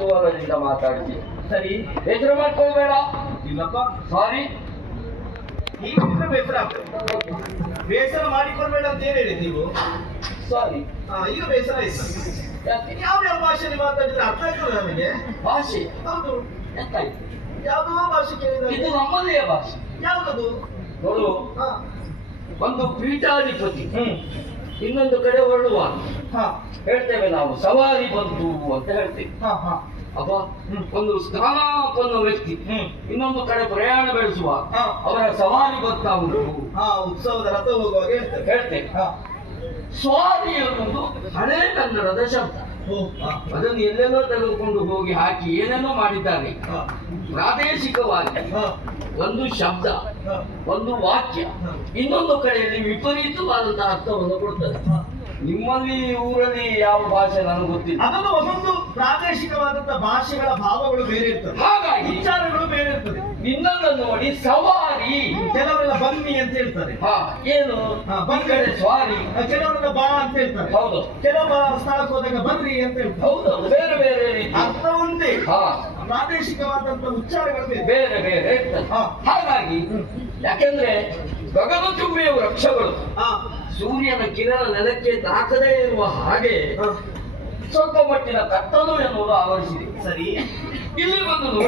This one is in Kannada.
ಕುತೂಹಲದಿಂದ ಮಾತಾಡ್ತೀನಿ. ಸರಿ, ಬೇಸರ ಮಾಡ್ಕೊಳ್ಬೇಡ. ಇಲ್ಲಪ್ಪ, ಸಾರಿ. ಈಗಿದ್ರೆ ಬೇಸರ ಆಗ್ತದೆ. ಬೇಸರ ಮಾಡಿಕೊಳ್ಬೇಡ ಅಂತ ಏನ್ ಹೇಳಿದ್ ನೀವು? ಸಾರಿ. ಈಗ ಬೇಸರ ಆಯ್ತು. ಯಾಕೆ? ಯಾವ ಭಾಷೆಯಲ್ಲಿ ಮಾತಾಡಿದ್ರೆ ಅರ್ಥ ಆಗ್ತದೆ ನಮಗೆ. ಭಾಷೆ ಹೌದು, ಎಂತಾಯ್ತು? ಯಾವುದೋ ಭಾಷೆ ಇದು ಕೇಳಿದ್ರೆ ನಮ್ಮದೇ ಭಾಷೆ. ಯಾವ್ದದು? ನೋಡು, ಹಾ, ಒಂದು ಪೀಠಾಧಿಪತಿ ಹ್ಮ್, ಇನ್ನೊಂದು ಕಡೆ ಹೊರಡುವ ಹಾ, ಹೇಳ್ತೇವೆ ನಾವು, ಸವಾರಿ ಬಂತು ಅಂತ ಹೇಳ್ತೇವೆ. ಹಾ, ಹಾ, ಅಪ್ಪ, ಒಂದು ಸ್ಥಾನಾಪನ್ನ ವ್ಯಕ್ತಿ ಹ್ಮ್, ಇನ್ನೊಂದು ಕಡೆ ಪ್ರಯಾಣ ಬೆಳೆಸುವ ಹಾ, ಅವರ ಸವಾರಿ ಬರ್ತಾ ಉಂಟು ಹಾ, ಉತ್ಸವದ ರಥ ಹೋಗುವಾಗ ಹೇಳ್ತೇವೆ. ಹೇಳ್ತೇವೆ. ಹಾ, ಸ್ವಾರಿ ಎನ್ನುವುದು ಹಳೆ ಕನ್ನಡದ ಶಬ್ದ. ಓ, ಹಾ, ಅದನ್ನು ಎಲ್ಲೆಲ್ಲೋ ತೆಗೆದುಕೊಂಡು ಹೋಗಿ ಹಾಕಿ ಏನೇನೋ ಮಾಡಿದ್ದಾರೆ. ಹಾ, ಪ್ರಾದೇಶಿಕವಾಗಿ ಹಾ, ಒಂದು ಶಬ್ದ, ಹಾ, ಒಂದು ವಾಕ್ಯ ಇನ್ನೊಂದು ಕಡೆಯಲ್ಲಿ ವಿಪರೀತವಾದಂತಹ ಅರ್ಥವನ್ನು ಕೊಡ್ತದೆ. ಹಾ. ನಿಮ್ಮಲ್ಲಿ ಊರಲ್ಲಿ ಯಾವ ಭಾಷೆ ನನಗೆ ಗೊತ್ತಿಲ್ಲ. ಅದನ್ನು ಒಂದೊಂದು ಪ್ರಾದೇಶಿಕವಾದಂತಹ ಭಾಷೆಗಳ ಭಾವಗಳು ಬೇರೆ ಇರ್ತದೆ, ಹಾಗಾಗಿ ವಿಚಾರಗಳು ಬೇರೆ ಇರ್ತದೆ. ನಿನ್ನನ್ನು ನೋಡಿ ಸವಾರಿ. ಕೆಲವರೆಲ್ಲ ಬನ್ನಿ ಅಂತ ಹೇಳ್ತಾರೆ, ಹಾ, ಏನು ಹಾ, ಈ ಕಡೆ ಸ್ವಾರಿ. ಕೆಲವರೆಲ್ಲ ಬಾ ಅಂತ ಹೇಳ್ತಾರೆ, ಹೌದು ಕೆಲವು ಸ್ಥಳಕ್ಕೆ ಹೋದಾಗ ಬರ್ರಿ ಅಂತ ಹೇಳ್ತಾರೆ. ಹೌದು, ಬೇರೆ ಬೇರೆ ರೀತಿ ಅರ್ಥ ಒಂದೇ, ಹಾ, ಪ್ರಾದೇಶಿಕವಾದಂತಹ ಉಚ್ಚಾರಗಳು ಬೇರೆ. ಬೇರೆ ಬೇರೆ ಇರ್ತದೆ. ಹಾ. ಹಾಗಾಗಿ ಯಾಕೆಂದ್ರೆ ಗಗನಚುಂಬಿಯ ವೃಕ್ಷಗಳು ಹಾ, ಸೂರ್ಯನ ಕಿರಣ ನೆಲಕ್ಕೆ ತಾಕದೇ ಇರುವ ಹಾಗೆ ಹಾ. ಸ್ವಲ್ಪ ಮಟ್ಟಿನ ಕತ್ತಲು ಎನ್ನುವುದು ಆವರಿಸಿದೆ. ಸರಿ, ಇಲ್ಲಿ ಬಂದು ನೋಡಿ